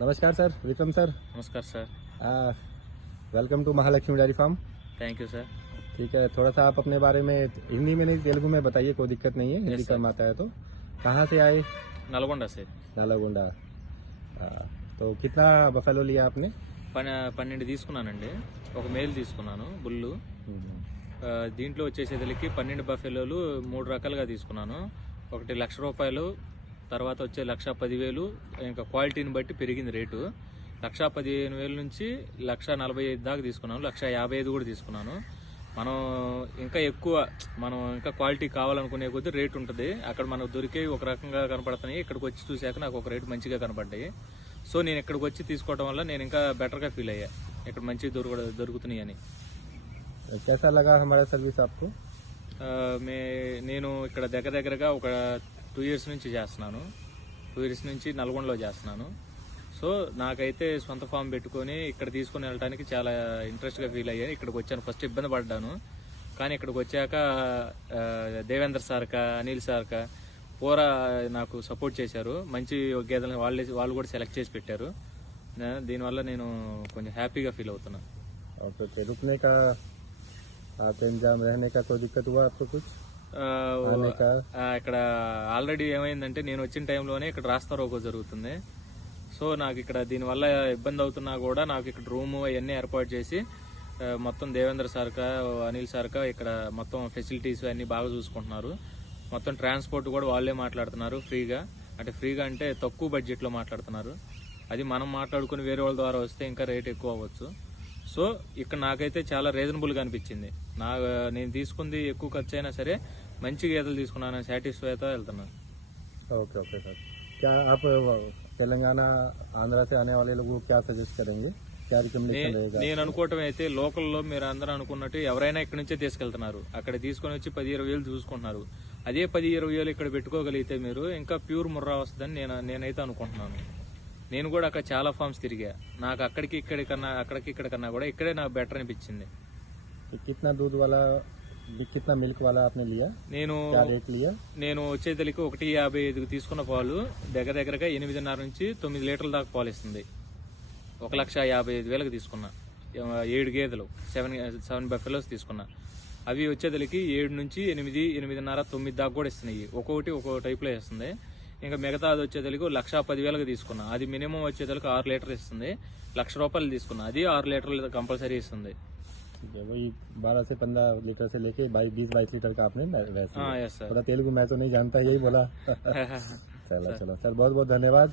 नमस्कार sir, Vikram sir. नमस्कार sir. Welcome to Mahalakshmi dairy farm. Thank you sir. ठीक है, थोड़ा सा आप अपने बारे में हिंदी में नहीं तेलुगु में बताइए, कोई दिक्कत नहीं है, हिंदी Yes, sir. कम आता है तो। कहाँ से आए? नलगొండ से नालागुंडा। तो कितना बफेलो लिया आपने? 12 తీసుకున్నానండి. ఒక మేల్ తీసుకున్నాను బుల్లు. దీంట్లో వచ్చేసేదలికి 12 బఫెలోలు 3 రకాలుగా తీసుకున్నాను. ఒకటి ₹1,00,000, తర్వాత వచ్చే 1,10,000, ఇంకా క్వాలిటీని బట్టి పెరిగింది రేటు. 1,15,000 నుంచి 1,45,000 దాకా తీసుకున్నాను. 1,55,000 కూడా తీసుకున్నాను. మనం ఇంకా ఎక్కువ మనం ఇంకా క్వాలిటీ కావాలనుకునే కొద్దీ రేట్ ఉంటుంది. అక్కడ మనకు దొరికేవి ఒక రకంగా కనపడుతున్నాయి, ఇక్కడికి వచ్చి చూశాక నాకు ఒక రేటు మంచిగా కనపడ్డాయి. సో నేను ఇక్కడికి వచ్చి తీసుకోవడం వల్ల నేను ఇంకా బెటర్గా ఫీల్ అయ్యా, ఇక్కడ మంచి దొరుకుతున్నాయి అని. कैसा लगा हमारा सर्विस आपको? నేను ఇక్కడ దగ్గరగా ఒక 2 ఇయర్స్ నుంచి చేస్తున్నాను. 2 ఇయర్స్ నుంచి నల్గొండలో చేస్తున్నాను. సో నాకైతే సొంత ఫామ్ పెట్టుకొని ఇక్కడ తీసుకుని వెళ్ళడానికి చాలా ఇంట్రెస్ట్గా ఫీల్ అయ్యాను. ఇక్కడికి వచ్చాను, ఫస్ట్ ఇబ్బంది పడ్డాను, కానీ ఇక్కడికి వచ్చాక దేవేంద్ర సార్క, అనిల్ సార్క పూరా నాకు సపోర్ట్ చేశారు. మంచి గేదెలను వాళ్ళు కూడా సెలెక్ట్ చేసి పెట్టారు. దీనివల్ల నేను కొంచెం హ్యాపీగా ఫీల్ అవుతున్నాను. ओके, रुकने का इंतजाम, रहने का कोई दिक्कत हुआ आपको कुछ? आने का? ఇక్కడ ఆల్రెడీ ఏమైందంటే నేను వచ్చిన టైంలోనే ఇక్కడ రాస్తారోకో జరుగుతుంది. సో నాకు ఇక్కడ దీనివల్ల ఇబ్బంది అవుతున్నా కూడా నాకు ఇక్కడ రూము అవన్నీ ఏర్పాటు చేసి మొత్తం దేవేంద్ర సార్క, అనిల్ సార్క ఇక్కడ మొత్తం ఫెసిలిటీస్ అన్ని బాగా చూసుకుంటున్నారు. మొత్తం ట్రాన్స్పోర్ట్ కూడా వాళ్ళే మాట్లాడుతున్నారు ఫ్రీగా. అంటే తక్కువ బడ్జెట్లో మాట్లాడుతున్నారు. అది మనం మాట్లాడుకుని వేరే వాళ్ళ ద్వారా వస్తే ఇంకా రేట్ ఎక్కువ అవ్వచ్చు. సో ఇక్కడ నాకైతే చాలా రీజనబుల్గా అనిపించింది. నేను తీసుకుంది ఎక్కువ ఖర్చు అయినా సరే మంచి గేదెలు తీసుకున్నాను, సాటిస్ఫైతో వెళ్తున్నాను. ओके ओके सर, क्या आप तेलंगाना आंध्रा से आने वाले लोगों को क्या सजेस्ट करेंगे? क्या रिकमेंडेशन रहेगा? నేను అనుకోవటం అయితే లోకల్లో మీరు అందరూ అనుకున్నట్టు ఎవరైనా ఇక్కడ నుంచే తీసుకెళ్తున్నారు, అక్కడ తీసుకొని వచ్చి 10-20 వేలు చూసుకుంటున్నారు. అదే 10-20 వేలు ఇక్కడ పెట్టుకోగలిగితే మీరు ఇంకా ప్యూర్ ముర్రా వస్తుందని నేనైతే అనుకుంటున్నాను. నేను కూడా అక్కడ చాలా ఫార్మ్స్ తిరిగా, నాకు అక్కడికి ఇక్కడ కన్నా కూడా ఇక్కడే నాకు బెటర్ అనిపించింది. कितना दूध वाला, कितना मिल्क वाला आपने लिया? क्या रेट लिया? నేను వచ్చేదలికి 1,55,000 తీసుకున్న పాలు దగ్గరగా 8.5 నుంచి 9 లీటర్ల దాకా పాలు ఇస్తుంది. 1,55,000 తీసుకున్నా. 7 గేదెలు, 7 బఫెలోస్ తీసుకున్నా. అవి వచ్చేదలికి 7 నుంచి 8, 8.5, 9 దాకా కూడా ఇస్తున్నాయి. ఒక్కో టైప్లో ఇస్తుంది. ఇంకా మిగతా అది వచ్చేదలికి 1,10,000 తీసుకున్నా. అది మినిమం వచ్చేదలికి 6 లీటర్ ఇస్తుంది. ₹1,00,000 తీసుకున్నా, అది 6 లీటర్లు కంపల్సరీ ఇస్తుంది. वही 12 से 15 लीटर से लेके 20-22 लीटर का आपने वैसे। Yes sir. थोड़ा तेलुगु मैं तो नहीं जानता, यही बोला। चलो सर, बहुत बहुत धन्यवाद।